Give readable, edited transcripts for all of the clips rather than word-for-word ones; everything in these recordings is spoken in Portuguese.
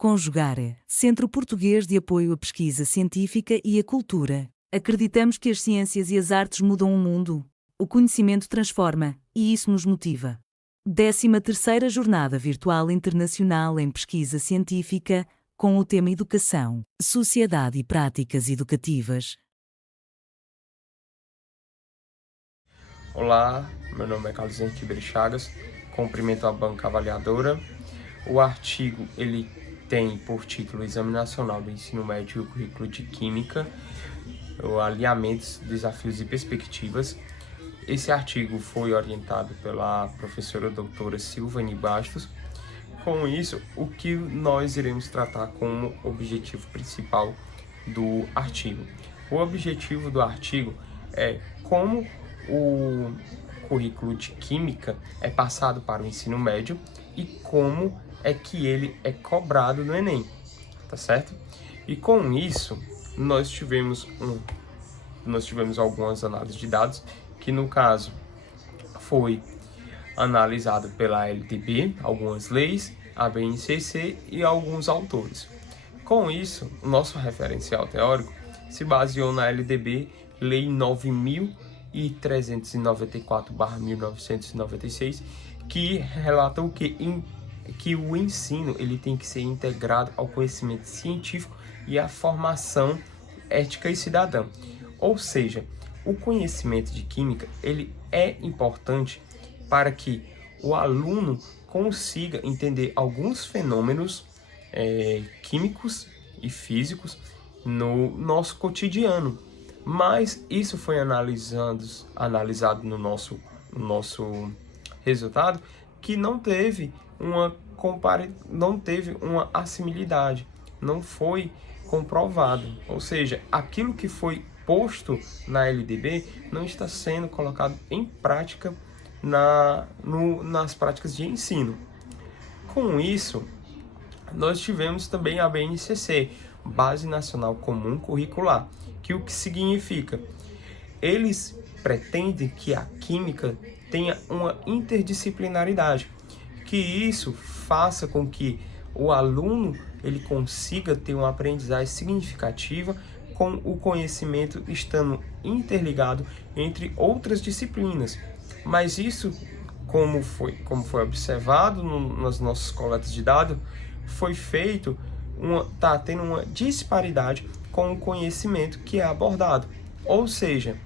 Conjugare, Centro Português de Apoio à Pesquisa Científica e à Cultura. Acreditamos que as ciências e as artes mudam o mundo. O conhecimento transforma, e isso nos motiva. 13ª Jornada Virtual Internacional em Pesquisa Científica, com o tema Educação, Sociedade e Práticas Educativas. Olá, meu nome é Carlos Henrique Chagas, cumprimento a banca avaliadora. O artigo ele tem por título Exame Nacional do Ensino Médio e o Currículo de Química, Alinhamentos, Desafios e Perspectivas. Esse artigo foi orientado pela professora doutora Silvane Bastos. Com isso, o que nós iremos tratar como objetivo principal do artigo? O objetivo do artigo é como o currículo de Química é passado para o ensino médio e como é que ele é cobrado no Enem, tá certo? E com isso, nós tivemos algumas análises de dados, que no caso foi analisado pela LDB, algumas leis, a BNCC e alguns autores. Com isso, o nosso referencial teórico se baseou na LDB, Lei 9.394/1996, que relata o que o ensino ele tem que ser integrado ao conhecimento científico e à formação ética e cidadã. Ou seja, o conhecimento de química ele é importante para que o aluno consiga entender alguns fenômenos químicos e físicos no nosso cotidiano. Mas isso foi analisado no nosso resultado, que não teve uma assimilidade, não foi comprovado. Ou seja, aquilo que foi posto na LDB não está sendo colocado em prática nas práticas de ensino. Com isso, nós tivemos também a BNCC, Base Nacional Comum Curricular, que o que significa? Eles pretendem que a química tenha uma interdisciplinaridade, que isso faça com que o aluno ele consiga ter uma aprendizagem significativa com o conhecimento estando interligado entre outras disciplinas. Mas isso, como foi observado nas nossas coletas de dados, foi feito está tendo uma disparidade com o conhecimento que é abordado. Ou seja,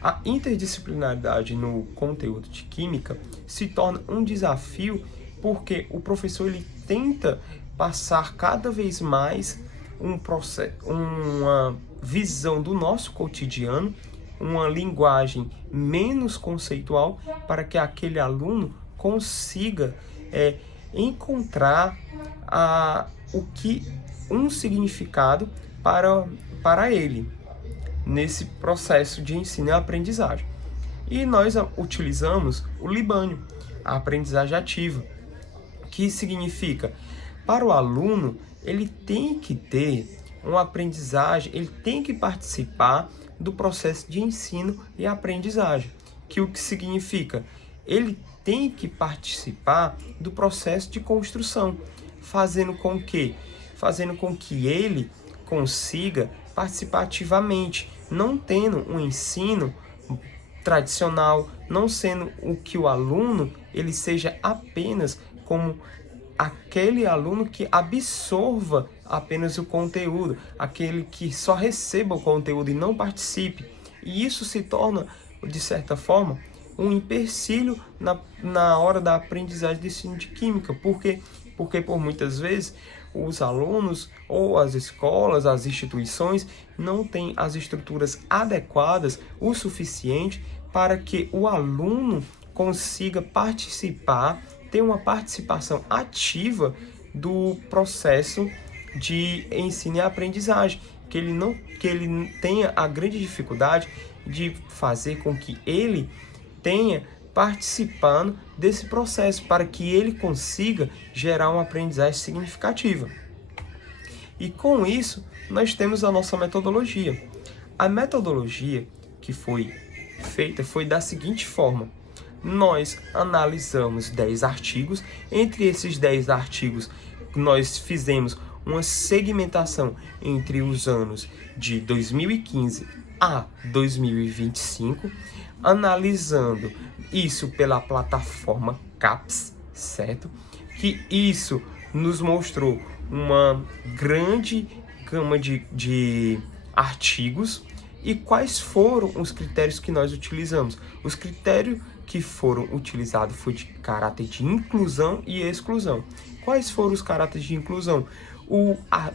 a interdisciplinaridade no conteúdo de química se torna um desafio porque o professor ele tenta passar cada vez mais uma visão do nosso cotidiano, uma linguagem menos conceitual para que aquele aluno consiga encontrar um significado para ele nesse processo de ensino e aprendizagem. E nós utilizamos o Libânio, a aprendizagem ativa, que significa, para o aluno, ele tem que ter uma aprendizagem, ele tem que participar do processo de ensino e aprendizagem, que o que significa? Ele tem que participar do processo de construção, fazendo com que ele consiga participar ativamente, não tendo um ensino tradicional, não sendo o que o aluno ele seja apenas como aquele aluno que absorva apenas o conteúdo, aquele que só receba o conteúdo e não participe. E isso se torna, de certa forma, um empecilho na hora da aprendizagem de ensino de química. Por quê? Porque por muitas vezes os alunos ou as escolas, as instituições não têm as estruturas adequadas o suficiente para que o aluno consiga participar, ter uma participação ativa do processo de ensino e aprendizagem, que ele tenha a grande dificuldade de fazer com que ele tenha participando desse processo, para que ele consiga gerar uma aprendizagem significativa. E com isso, nós temos a nossa metodologia. A metodologia que foi feita foi da seguinte forma: nós analisamos 10 artigos, entre esses 10 artigos nós fizemos uma segmentação entre os anos de 2015 a 2025, analisando isso pela plataforma CAPES, certo? Que isso nos mostrou uma grande gama de artigos. E quais foram os critérios que nós utilizamos? Os critérios que foram utilizados foi de caráter de inclusão e exclusão. Quais foram os caráteres de inclusão?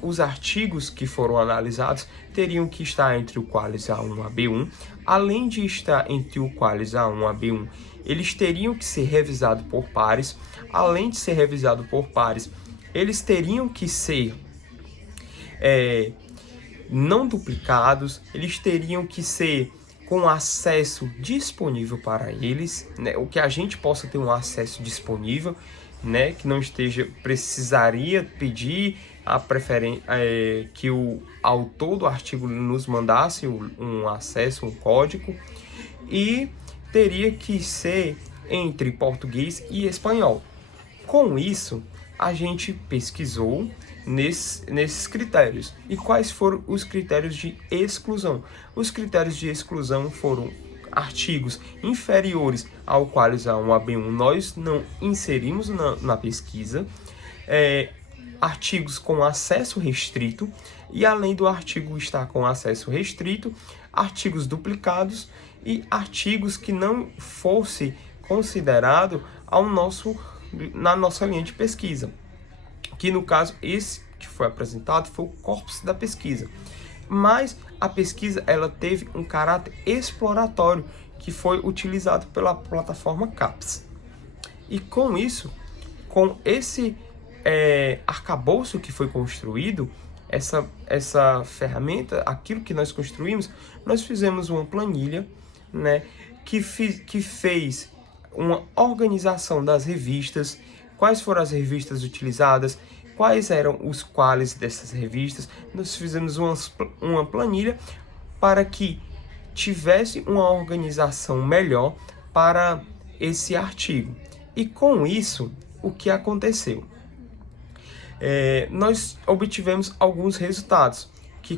Os artigos que foram analisados teriam que estar entre o Qualis A1 a B1. Além de estar entre o Qualis A1 a B1, eles teriam que ser revisados por pares. Além de ser revisados por pares, eles teriam que ser não duplicados, eles teriam que ser com acesso disponível para eles, né? O que a gente possa ter um acesso disponível, né? Que não precisaria pedir a preferência, que o autor do artigo nos mandasse um acesso, um código, e teria que ser entre português e espanhol. Com isso, a gente pesquisou nesses critérios. E quais foram os critérios de exclusão? Os critérios de exclusão foram artigos inferiores ao Qualis A1 a B1, nós não inserimos na pesquisa, artigos com acesso restrito, e além do artigo estar com acesso restrito, artigos duplicados e artigos que não fosse considerado na nossa linha de pesquisa. Que no caso, esse que foi apresentado foi o corpus da pesquisa. Mas a pesquisa ela teve um caráter exploratório, que foi utilizado pela plataforma CAPES. E com isso, com esse arcabouço que foi construído, essa ferramenta, aquilo que nós construímos, nós fizemos uma planilha, né, que fez uma organização das revistas, quais foram as revistas utilizadas, quais eram os qualis dessas revistas. Nós fizemos uma planilha para que tivesse uma organização melhor para esse artigo. E com isso, o que aconteceu? Nós obtivemos alguns resultados.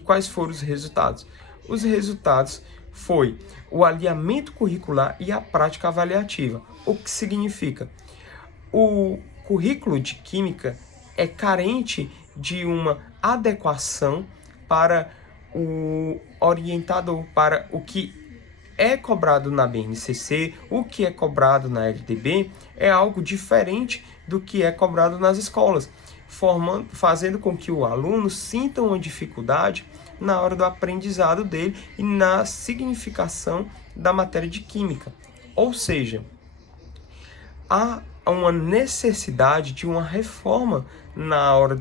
Quais foram os resultados? Os resultados foi o alinhamento curricular e a prática avaliativa. O que significa? O currículo de Química é carente de uma adequação para o orientador, para o que é cobrado na BNCC, o que é cobrado na LDB é algo diferente do que é cobrado nas escolas, fazendo com que o aluno sinta uma dificuldade na hora do aprendizado dele e na significação da matéria de Química. Ou seja, há uma necessidade de uma reforma na hora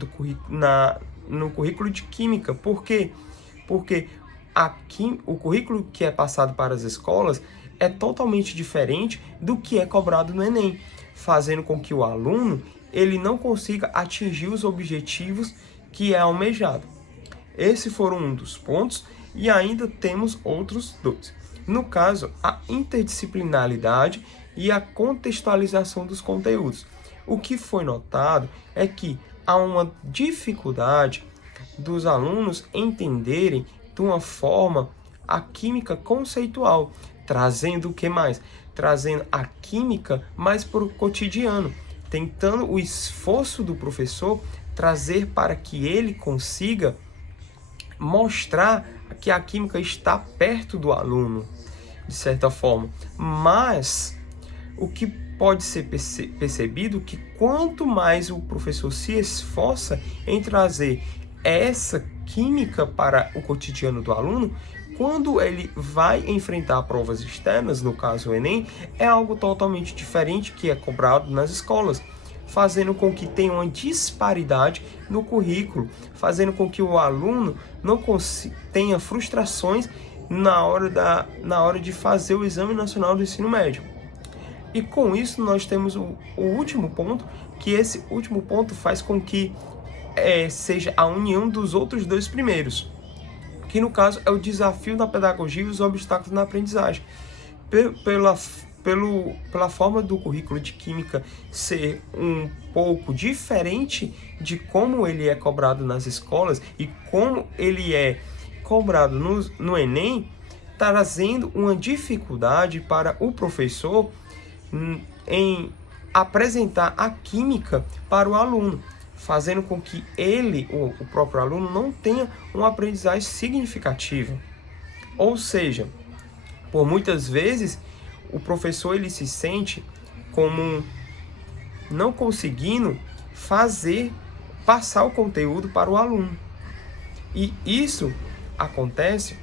no currículo de Química. Por quê? Porque o currículo que é passado para as escolas é totalmente diferente do que é cobrado no Enem, fazendo com que o aluno ele não consiga atingir os objetivos que é almejado. Esses foram um dos pontos, e ainda temos outros dois. No caso, a interdisciplinaridade e a contextualização dos conteúdos. O que foi notado é que há uma dificuldade dos alunos entenderem de uma forma a química conceitual, trazendo o que mais? Trazendo a química mais para o cotidiano, tentando o esforço do professor trazer para que ele consiga mostrar que a química está perto do aluno, de certa forma. Mas o que pode ser percebido que quanto mais o professor se esforça em trazer essa química para o cotidiano do aluno, quando ele vai enfrentar provas externas, no caso o Enem, é algo totalmente diferente que é cobrado nas escolas, fazendo com que tenha uma disparidade no currículo, fazendo com que o aluno não tenha frustrações na hora de fazer o Exame Nacional do Ensino Médio. E com isso nós temos o último ponto, que esse último ponto faz com que seja a união dos outros dois primeiros, que no caso é o desafio da pedagogia e os obstáculos na aprendizagem. pela forma do currículo de Química ser um pouco diferente de como ele é cobrado nas escolas e como ele é cobrado no Enem, trazendo uma dificuldade para o professor em apresentar a química para o aluno, fazendo com que ele, o próprio aluno, não tenha uma aprendizagem significativa. Ou seja, por muitas vezes, o professor ele se sente como não conseguindo passar o conteúdo para o aluno. E isso acontece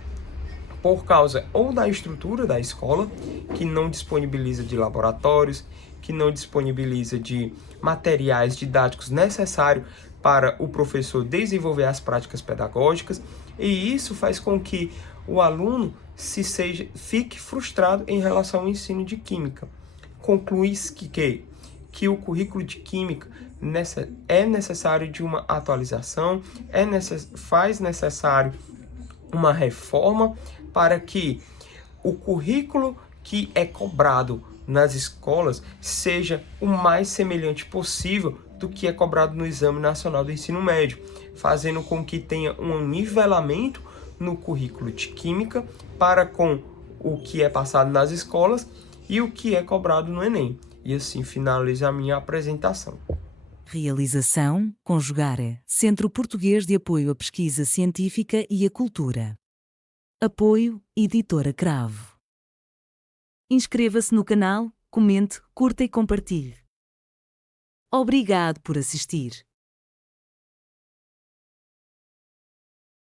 por causa ou da estrutura da escola, que não disponibiliza de laboratórios, que não disponibiliza de materiais didáticos necessários para o professor desenvolver as práticas pedagógicas, e isso faz com que o aluno fique frustrado em relação ao ensino de Química. Conclui-se que o currículo de Química é necessário de uma atualização, faz necessário uma reforma para que o currículo que é cobrado nas escolas seja o mais semelhante possível do que é cobrado no Exame Nacional do Ensino Médio, fazendo com que tenha um nivelamento no currículo de Química para com o que é passado nas escolas e o que é cobrado no Enem. E assim finalizo a minha apresentação. Realização, Conjugare, Centro Português de Apoio à Pesquisa Científica e à Cultura. Apoio, Editora Cravo. Inscreva-se no canal, comente, curta e compartilhe. Obrigado por assistir.